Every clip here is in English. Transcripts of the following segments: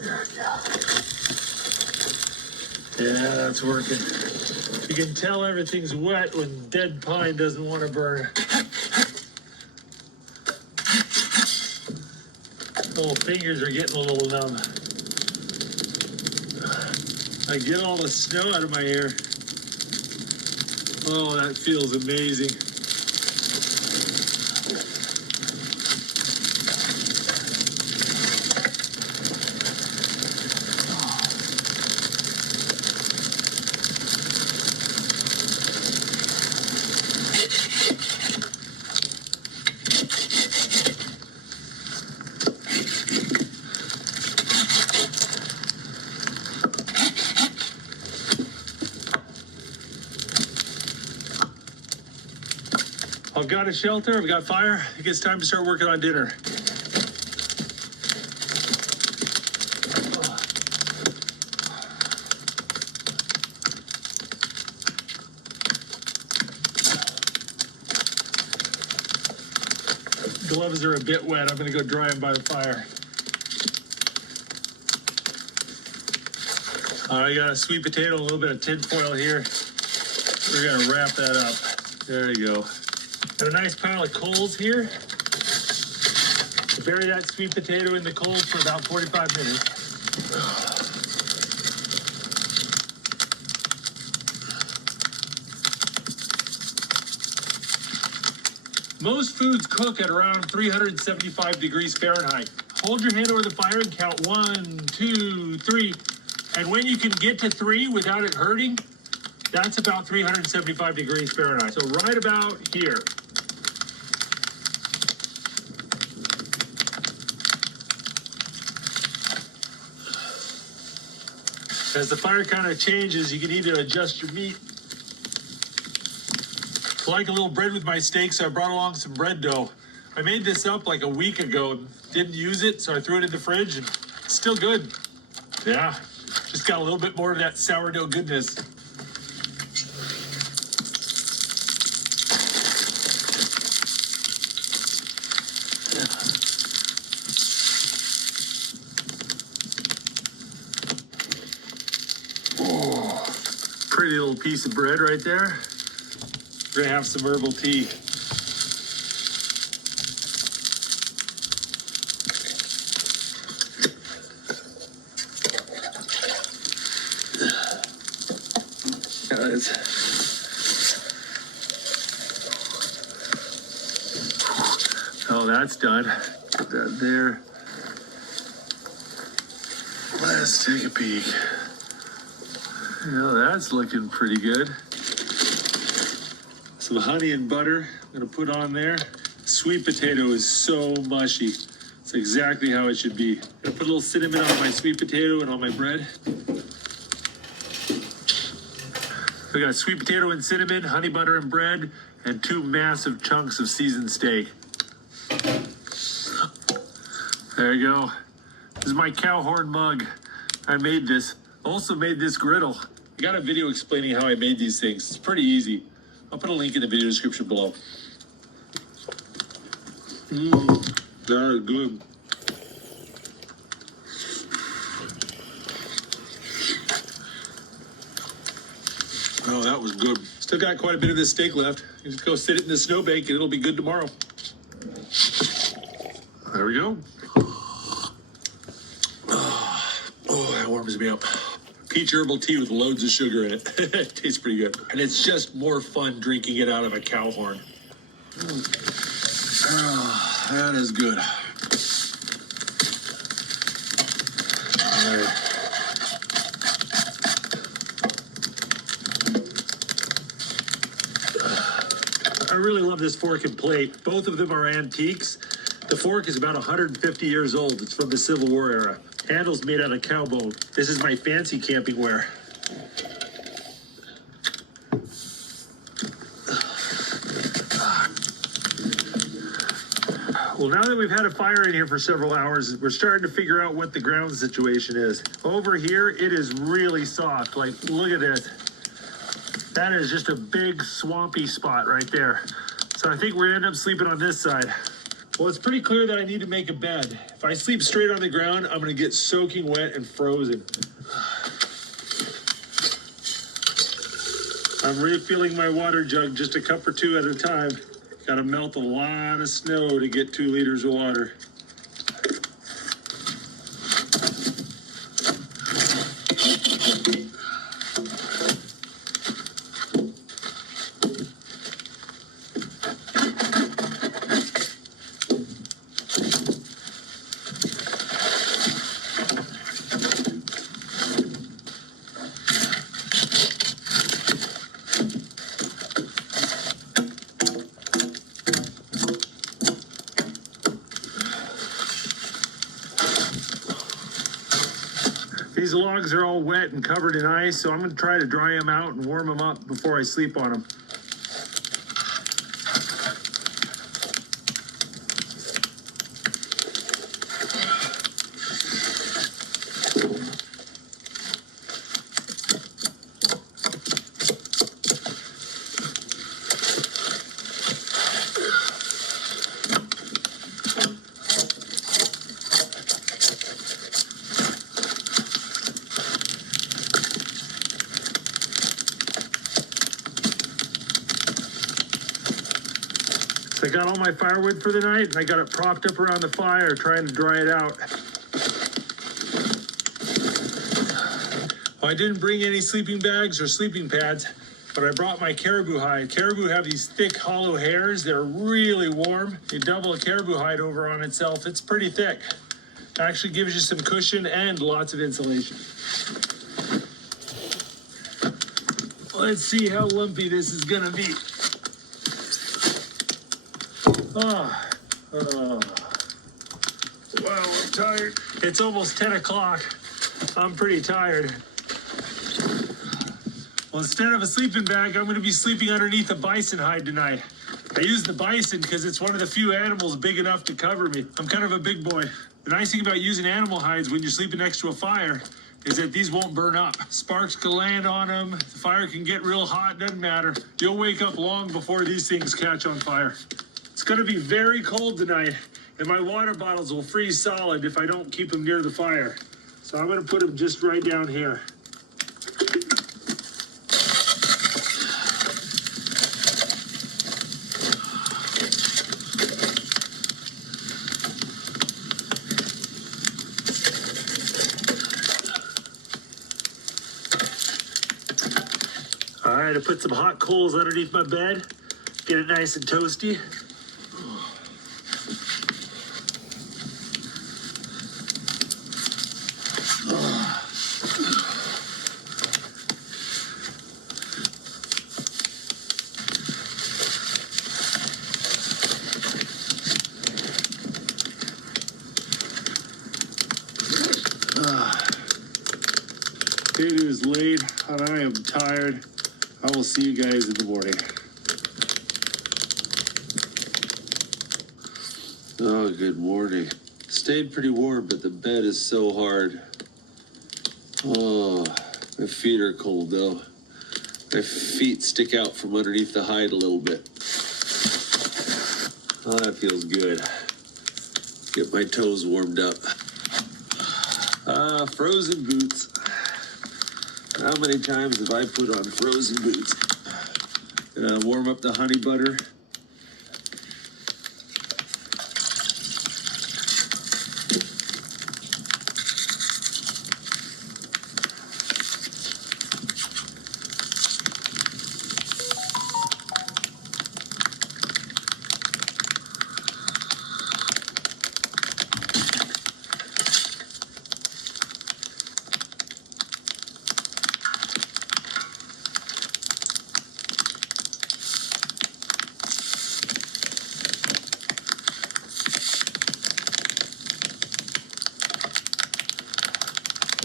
There we go. Yeah, that's working. You can tell everything's wet when dead pine doesn't want to burn. Little fingers are getting a little numb. I get all the snow out of my hair. Oh, that feels amazing. I've got a shelter, I've got fire. I think it's time to start working on dinner. Gloves are a bit wet. I'm gonna go dry them by the fire. I got a sweet potato, a little bit of tin foil here. We're gonna wrap that up. There you go. Got a nice pile of coals here. Bury that sweet potato in the coals for about 45 minutes. Most foods cook at around 375 degrees Fahrenheit. Hold your hand over the fire and count 1, 2, 3. And when you can get to 3 without it hurting, that's about 375 degrees Fahrenheit. So right about here. As the fire kind of changes, you can need to adjust your meat. I like a little bread with my steak, so I brought along some bread dough. I made this up like a week ago and didn't use it, so I threw it in the fridge, and it's still good. Yeah, just got a little bit more of that sourdough goodness. Pretty little piece of bread right there. We're gonna have some herbal tea. Oh, that's done. Put that there. Let's take a peek. Yeah, that's looking pretty good. Some honey and butter I'm gonna put on there. Sweet potato is so mushy. It's exactly how it should be. I'm gonna put a little cinnamon on my sweet potato and on my bread. We got sweet potato and cinnamon, honey butter and bread, and 2 massive chunks of seasoned steak. There you go. This is my cow horn mug. I made this. Also made this griddle. I got a video explaining how I made these things. It's pretty easy. I'll put a link in the video description below. That is good. Oh, that was good. Still got quite a bit of this steak left. You just go sit it in the snowbank and it'll be good tomorrow. There we go. Oh, that warms me up. Peach herbal tea with loads of sugar in it. It tastes pretty good. And it's just more fun drinking it out of a cow horn. Oh, that is good. All right. I really love this fork and plate. Both of them are antiques. The fork is about 150 years old. It's from the Civil War era. Handle's made out of cow bone. This is my fancy camping wear. Well, now that we've had a fire in here for several hours, we're starting to figure out what the ground situation is. Over here, it is really soft. Like, look at this. That is just a big swampy spot right there. So I think we're gonna end up sleeping on this side. Well, it's pretty clear that I need to make a bed. If I sleep straight on the ground, I'm going to get soaking wet and frozen. I'm refilling my water jug just a cup or two at a time. Got to melt a lot of snow to get 2 liters of water. These logs are all wet and covered in ice, so I'm going to try to dry them out and warm them up before I sleep on them. So I got all my firewood for the night, and I got it propped up around the fire trying to dry it out. Well, I didn't bring any sleeping bags or sleeping pads, but I brought my caribou hide. Caribou have these thick, hollow hairs. They're really warm. You double a caribou hide over on itself, it's pretty thick. It actually gives you some cushion and lots of insulation. Let's see how lumpy this is gonna be. Wow, I'm tired. It's almost 10 o'clock. I'm pretty tired. Well, instead of a sleeping bag, I'm going to be sleeping underneath a bison hide tonight. I use the bison because it's one of the few animals big enough to cover me. I'm kind of a big boy. The nice thing about using animal hides when you're sleeping next to a fire is that these won't burn up. Sparks can land on them. The fire can get real hot. Doesn't matter. You'll wake up long before these things catch on fire. It's going to be very cold tonight, and my water bottles will freeze solid if I don't keep them near the fire. So I'm going to put them just right down here. All right, I put some hot coals underneath my bed. Get it nice and toasty. It is late and I am tired. I will see you guys in the morning. Oh, good morning. Stayed pretty warm, but the bed is so hard. Oh, my feet are cold though. My feet stick out from underneath the hide a little bit. Oh, that feels good. Get my toes warmed up. Frozen boots. How many times have I put on frozen boots? Gonna warm up the honey butter.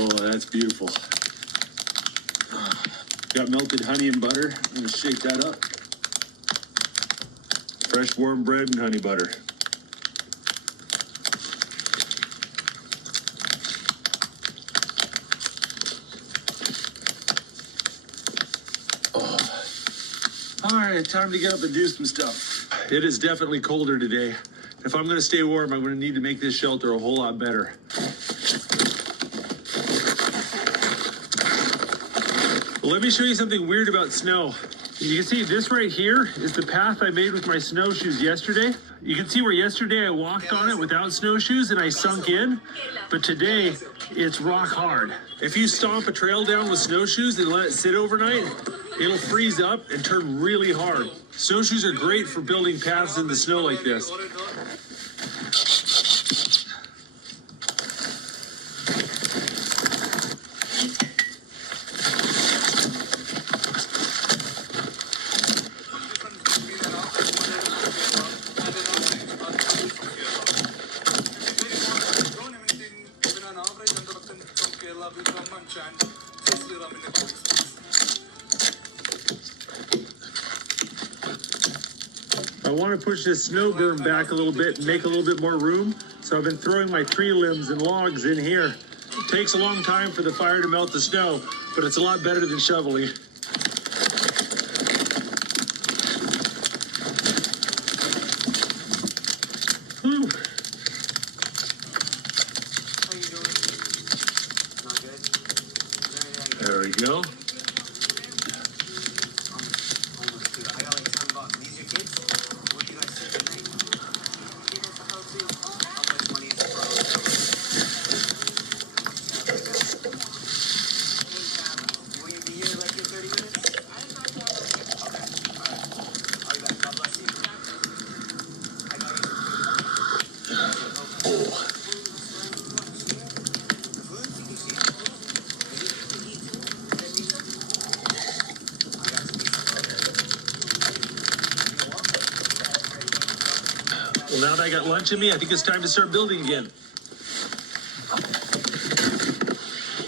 Oh, that's beautiful. Got melted honey and butter. I'm gonna shake that up. Fresh warm bread and honey butter. Oh. All right, time to get up and do some stuff. It is definitely colder today, If I'm going to stay warm, I'm going to need to make this shelter a whole lot better. Well, let me show you something weird about snow. You can see this right here is the path I made with my snowshoes yesterday. You can see where yesterday I walked on it without snowshoes and I sunk in, but today it's rock hard. If you stomp a trail down with snowshoes and let it sit overnight, it'll freeze up and turn really hard. Snowshoes are great for building paths in the snow like this. I want to push this snow berm back a little bit and make a little bit more room, so I've been throwing my tree limbs and logs in here. It takes a long time for the fire to melt the snow, but it's a lot better than shoveling. Whew. How you doing? Not good? There we go. Almost two. I got like $10. These your kids? What do you guys say tonight? Get us a hotel. How much money is it for a hotel? Will you be here like in 30 minutes? Okay. Alright. I'll be back. God bless you. I got you some food. Well, now that I got lunch in me, I think it's time to start building again.